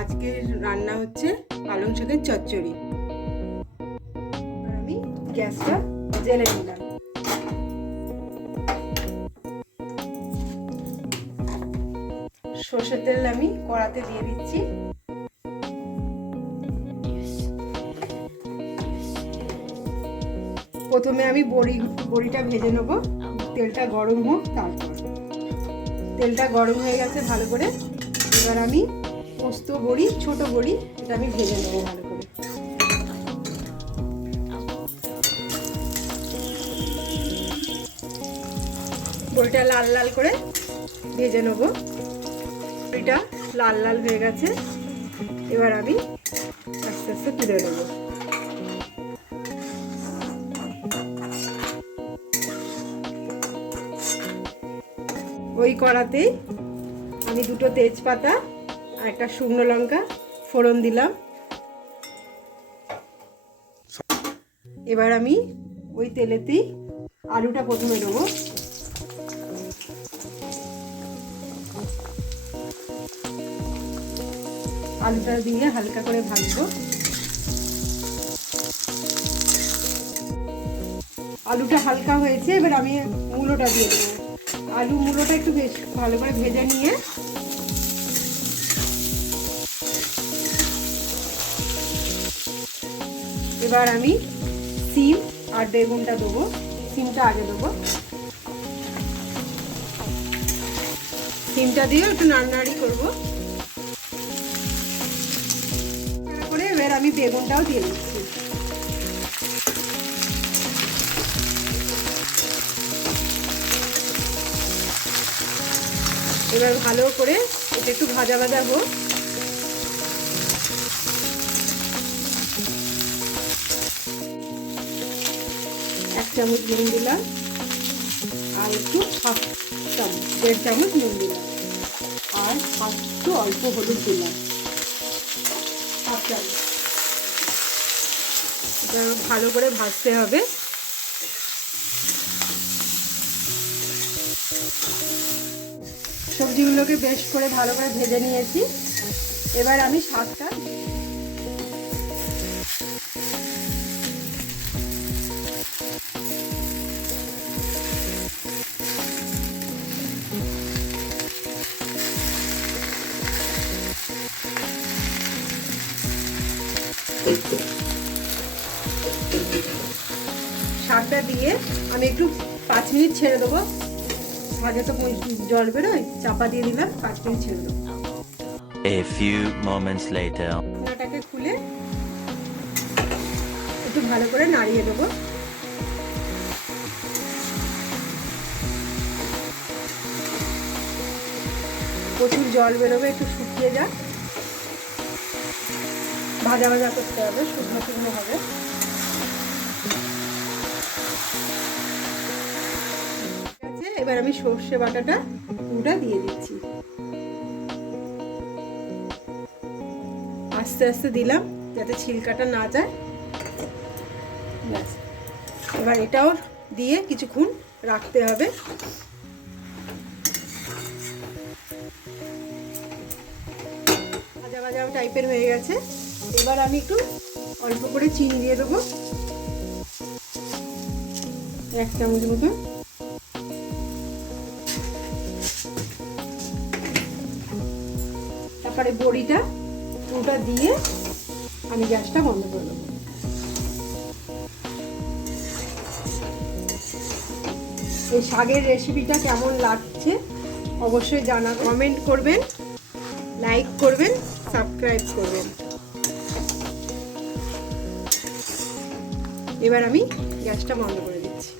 আজকের রান্না হচ্ছে পালং শাকের চচ্চড়ি। আমি গ্যাসটা জেলে নিলাম। সর্ষের তেল আমি কড়াতে দিয়ে দিচ্ছি। প্রথমে আমি বড়ি, বড়িটা ভেজে নেব। তেলটা গরম হোক তারপর। তেলটা গরম হয়ে গেছে ভালো করে। এবার আমি পোস্ত বড়ি, ছোট বড়ি, এটা আমি ভেজে নেব ভালো করে। বড়িটা লাল লাল করে ভেজে নেব। বড়িটা লাল লাল হয়ে গেছে। এবার আমি আস্তে আস্তে তুলে নেব। ওই কড়াতেই আমি দুটো তেজপাতা আর একটা শুকনো লঙ্কা ফোড়ন দিলাম। এবার আমি ওই তেলেতেই আলুটা প্রথমে দেবো। আলুটা দিয়ে হালকা করে ভাজবো। আলুটা হালকা হয়েছে, এবার আমি মূলোটা দিয়ে দেবো। আলু মূলোটা একটু বেশ ভালো করে ভেজে নিয়ে এবার আমি সিম আর বেগুনটা দেবো, সিমটা আগে দেবো। সিমটা দিয়ে একটু নাড়নাড়ি করব। করে এবার আমি বেগুনটাও দিয়ে দিচ্ছি। এবার ভালো করে এটা একটু ভাজা ভাজা হোক। চামচ নুন দিলাম। আর একটু হাফ চামচ, দেড় চামচ নুন দিলাম। আর হাফ একটু অল্প হলুদ দিলাম। হাফ চামচ। ভালো করে ভাজতে হবে। সবজিগুলোকে বেশ করে ভালো করে ভেজে নিয়েছি। এবার আমি শাকটা শাকটা দিয়ে আমি একটু পাঁচ মিনিট ছেড়ে দেবো। ভাজা তো জল বেরোয় চাপা দিয়ে দিলাম পাঁচ মিনিট ছেড়ে দেবো। A few moments later. ঢাকনাটাকে খুলে একটু ভালো করে নাড়িয়ে দেবো। প্রচুর জল বেরোবে একটু শুকিয়ে যাক। ভাজা ভাজা করতে হবে, শুকনো শুকনো হবে। এবার আমি সর্ষে বাটাটা পুরোটা দিয়ে দিচ্ছি। আস্তে আস্তে দিলাম, যাতে ছিলকাটা না যায়। এবার এটাও দিয়ে কিছুক্ষণ রাখতে হবে। ভাজা ভাজা টাইপের হয়ে গেছে। এবার আমি একটু অল্প করে চিনি দিয়ে দেবো। এক চামচ মতো। তারপরে বড়িটা পুরোটা দিয়ে আমি গ্যাসটা বন্ধ করে দেবো। এই শাকের রেসিপিটা কেমন লাগছে অবশ্যই জানা কমেন্ট করবেন লাইক করবেন সাবস্ক্রাইব করবেন। এবার আমি গ্যাসটা বন্ধ করে দিচ্ছি।